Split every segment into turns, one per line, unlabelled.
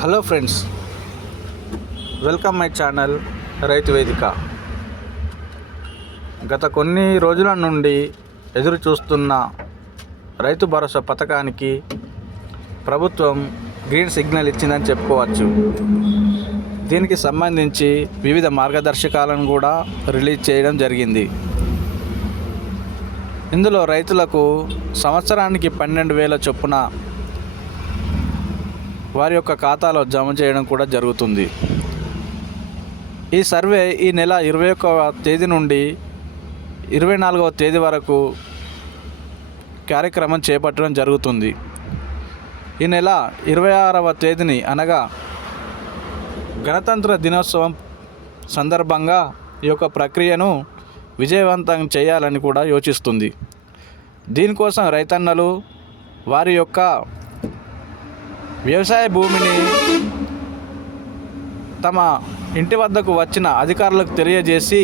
Hello friends welcome my channel Raithu Vedika గత కొన్ని రోజుల నుండి ఎదురు చూస్తున్న రైతు భరోసా పథకానికి ప్రభుత్వం గ్రీన్ సిగ్నల్ ఇచ్చిందని చెప్పుకోవచ్చు. దీనికి సంబంధించి వివిధ మార్గదర్శకాలను కూడా రిలీజ్ చేయడం జరిగింది. ఇందులో రైతులకు సంవత్సరానికి పన్నెండు వేల చొప్పున వారి యొక్క ఖాతాలో జమ చేయడం కూడా జరుగుతుంది. ఈ సర్వే ఈ నెల ఇరవై ఒక్కవ తేదీ నుండి ఇరవై నాలుగవ తేదీ వరకు కార్యక్రమం చేపట్టడం జరుగుతుంది. ఈ నెల ఇరవై ఆరవ తేదీని అనగా గణతంత్ర దినోత్సవం సందర్భంగా ఈ యొక్క ప్రక్రియను విజయవంతం చేయాలని కూడా యోచిస్తుంది. దీనికోసం రైతన్నలు వారి యొక్క వ్యవసాయ భూమిని తమ ఇంటి వద్దకు వచ్చిన అధికారులకు తెలియజేసి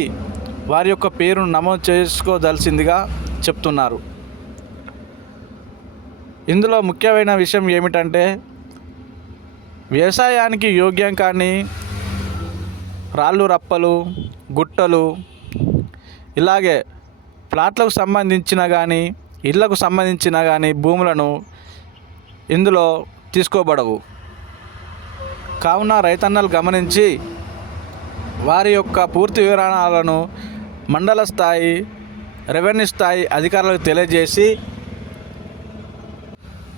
వారి యొక్క పేరును నమోదు చేసుకోదలసిందిగా చెప్తున్నారు. ఇందులో ముఖ్యమైన విషయం ఏమిటంటే వ్యవసాయానికి యోగ్యం కానీ రాళ్ళు రప్పలు గుట్టలు ఇలాగే ప్లాట్లకు సంబంధించిన కానీ ఇళ్ళకు సంబంధించిన కానీ భూములను ఇందులో తీసుకోబడవు. కావున రైతన్నలు గమనించి వారి యొక్క పూర్తి వివరాలను మండల స్థాయి రెవెన్యూ స్థాయి అధికారులకు తెలియజేసి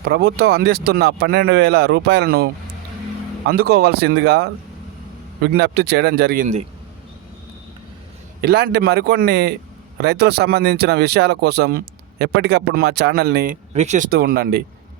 ప్రభుత్వం అందిస్తున్న పన్నెండు వేల రూపాయలను అందుకోవాల్సిందిగా విజ్ఞప్తి చేయడం జరిగింది. ఇలాంటి మరికొన్ని రైతులకు సంబంధించిన విషయాల కోసం ఎప్పటికప్పుడు మా ఛానల్ని వీక్షిస్తూ ఉండండి.